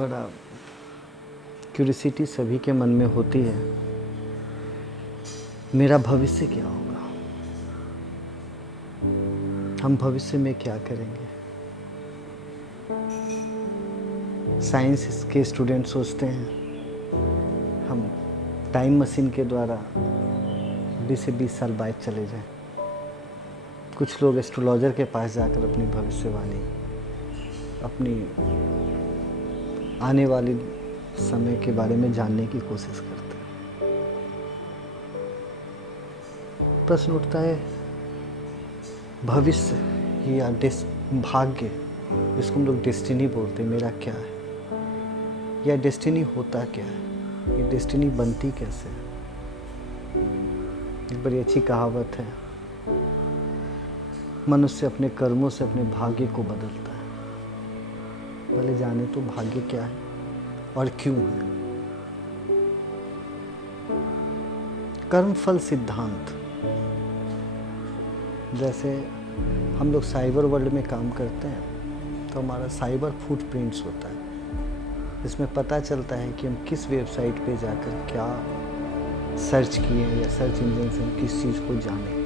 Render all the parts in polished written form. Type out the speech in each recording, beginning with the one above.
बड़ा क्यूरियोसिटी सभी के मन में होती है, मेरा भविष्य क्या होगा, हम भविष्य में क्या करेंगे। साइंस के स्टूडेंट सोचते हैं हम टाइम मशीन के द्वारा 20 से 20 साल बाद चले जाएं। कुछ लोग एस्ट्रोलॉजर के पास जाकर अपनी भविष्यवाणी, अपनी आने वाली समय के बारे में जानने की कोशिश करते हैं। प्रश्न उठता है, भविष्य या भाग्य, जिसको हम लोग डेस्टिनी बोलते हैं, मेरा क्या है, या डेस्टिनी होता क्या है, ये डेस्टिनी बनती कैसे है। एक बड़ी अच्छी कहावत है, मनुष्य अपने कर्मों से अपने भाग्य को बदलता है। पहले जाने तो भाग्य क्या है और क्यों है। कर्म फल सिद्धांत, जैसे हम लोग साइबर वर्ल्ड में काम करते हैं तो हमारा साइबर फुटप्रिंट्स होता है, इसमें पता चलता है कि हम किस वेबसाइट पे जाकर क्या सर्च किए या सर्च इंजन से हम किस चीज़ को जाने।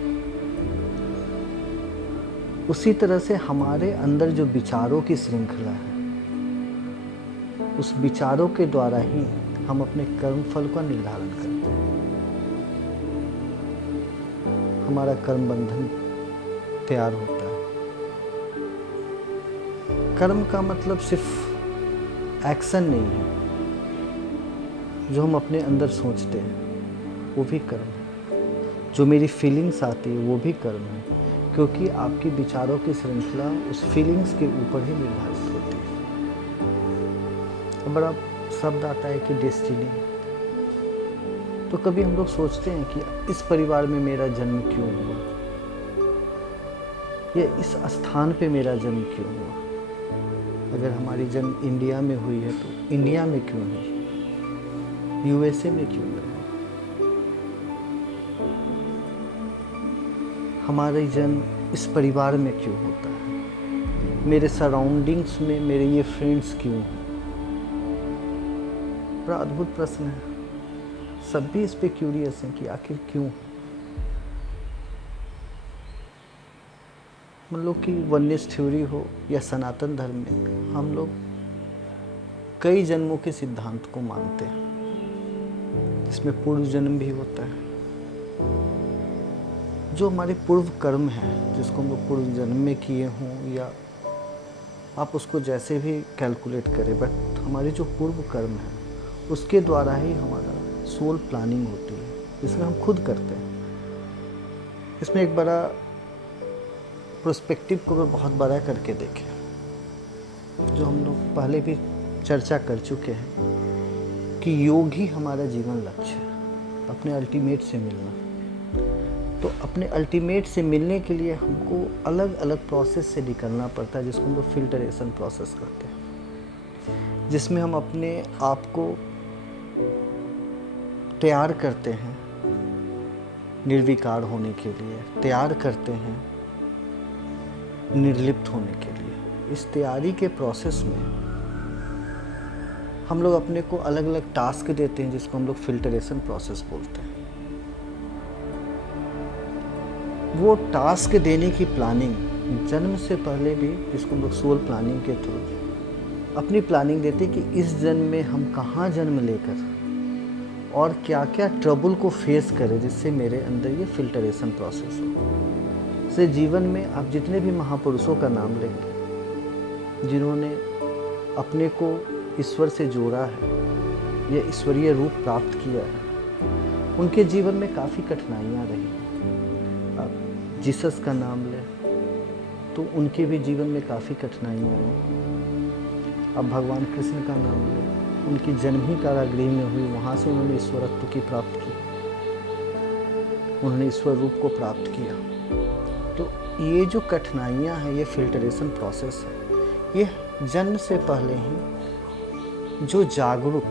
उसी तरह से हमारे अंदर जो विचारों की श्रृंखला है, उस विचारों के द्वारा ही हम अपने कर्म फल का निर्धारण करते हैं। हमारा कर्म बंधन तैयार होता है। कर्म का मतलब सिर्फ एक्शन नहीं है, जो हम अपने अंदर सोचते हैं वो भी कर्म है, जो मेरी फीलिंग्स आती है वो भी कर्म है, क्योंकि आपकी विचारों की श्रृंखला उस फीलिंग्स के ऊपर ही निर्धारित होती है। बड़ा शब्द आता है कि डेस्टिनी, तो कभी हम लोग सोचते हैं कि इस परिवार में मेरा जन्म क्यों हुआ, या इस स्थान पे मेरा जन्म क्यों हुआ। अगर हमारी जन्म इंडिया में हुई है तो इंडिया में क्यों नहीं, यूएसए में क्यों नहीं। हमारा जन्म इस परिवार में क्यों होता है, मेरे सराउंडिंग्स में मेरे ये फ्रेंड्स क्यों हैं। बड़ा अद्भुत प्रश्न है, सब भी इस पे क्यूरियस हैं कि आखिर क्यों। हम लोग की वननेस थ्योरी हो या सनातन धर्म में, हम लोग कई जन्मों के सिद्धांत को मानते हैं, जिसमें पूर्व जन्म भी होता है। जो हमारे पूर्व कर्म हैं, जिसको हम लोग पूर्व जन्म में किए हों, या आप उसको जैसे भी कैलकुलेट करें, बट हमारे जो पूर्व कर्म हैं उसके द्वारा ही हमारा सोल प्लानिंग होती है, जिसमें हम खुद करते हैं। इसमें एक बड़ा प्रोस्पेक्टिव को अगर बहुत बड़ा करके देखें, जो हम लोग पहले भी चर्चा कर चुके हैं कि योग ही हमारा जीवन लक्ष्य है, अपने अल्टीमेट से मिलना। तो अपने अल्टीमेट से मिलने के लिए हमको अलग अलग प्रोसेस से निकलना पड़ता है, जिसको हम लोग फिल्टरेशन प्रोसेस करते हैं, जिसमें हम अपने आप को तैयार करते हैं निर्विकार होने के लिए, तैयार करते हैं निर्लिप्त होने के लिए। इस तैयारी के प्रोसेस में हम लोग अपने को अलग अलग टास्क देते हैं, जिसको हम लोग फिल्टरेशन प्रोसेस बोलते हैं। वो टास्क देने की प्लानिंग जन्म से पहले भी, जिसको हम लोग सोल प्लानिंग के थ्रू अपनी प्लानिंग देते कि इस जन्म में हम कहाँ जन्म लेकर और क्या क्या ट्रबल को फेस करें, जिससे मेरे अंदर ये फिल्टरेशन प्रोसेस हो। से जीवन में आप जितने भी महापुरुषों का नाम लेंगे, जिन्होंने अपने को ईश्वर से जोड़ा है या ईश्वरीय रूप प्राप्त किया है, उनके जीवन में काफ़ी कठिनाइयाँ रही हैं। आप जीसस का नाम लें तो उनके भी जीवन में काफ़ी कठिनाइयाँ आई। अब भगवान कृष्ण का नाम लें, उनकी जन्म ही कारागृह में हुई, वहाँ से उन्होंने ईश्वरत्व की प्राप्त की, उन्होंने ईश्वर रूप को प्राप्त किया। तो ये जो कठिनाइयाँ हैं, ये फिल्टरेशन प्रोसेस है। ये जन्म से पहले ही जो जागरूक,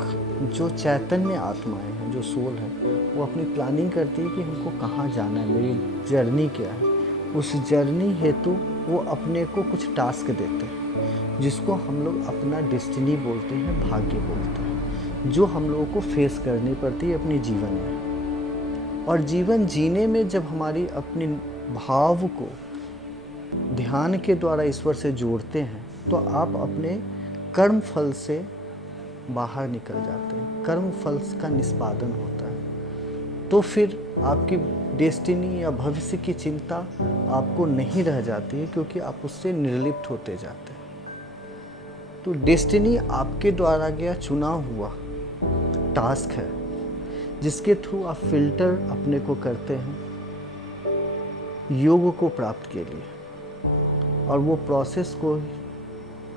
जो चैतन्य आत्माएं हैं, जो सोल है, वो अपनी प्लानिंग करती है कि हमको कहाँ जाना है, मेरी जर्नी क्या है। उस जर्नी हेतु वो अपने को कुछ टास्क देते हैं जिसको हम लोग अपना डेस्टिनी बोलते हैं, भाग्य बोलते हैं, जो हम लोगों को फेस करनी पड़ती है अपने जीवन में। और जीवन जीने में जब हमारी अपने भाव को ध्यान के द्वारा ईश्वर से जोड़ते हैं तो आप अपने कर्म फल से बाहर निकल जाते हैं, कर्म फल का निष्पादन होता है। तो फिर आपकी डेस्टिनी या भविष्य की चिंता आपको नहीं रह जाती है, क्योंकि आप उससे निर्लिप्त होते जाते हैं। तो डेस्टिनी आपके द्वारा गया चुना हुआ टास्क है, जिसके थ्रू आप फिल्टर अपने को करते हैं योग को प्राप्त के लिए। और वो प्रोसेस को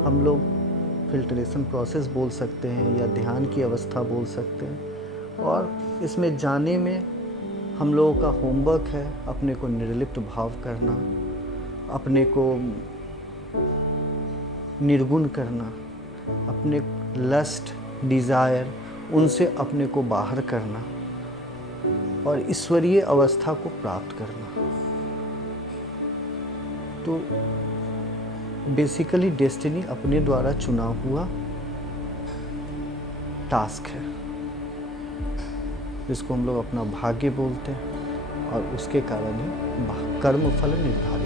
हम लोग फिल्ट्रेशन प्रोसेस बोल सकते हैं या ध्यान की अवस्था बोल सकते हैं। और इसमें जाने में हम लोगों का होमवर्क है अपने को निर्लिप्त भाव करना, अपने को निर्गुण करना, अपने लस्ट डिज़ायर उनसे अपने को बाहर करना और ईश्वरीय अवस्था को प्राप्त करना। तो बेसिकली डेस्टिनी अपने द्वारा चुना हुआ टास्क है, जिसको हम लोग अपना भाग्य बोलते हैं, और उसके कारण ही कर्म फल निर्धारित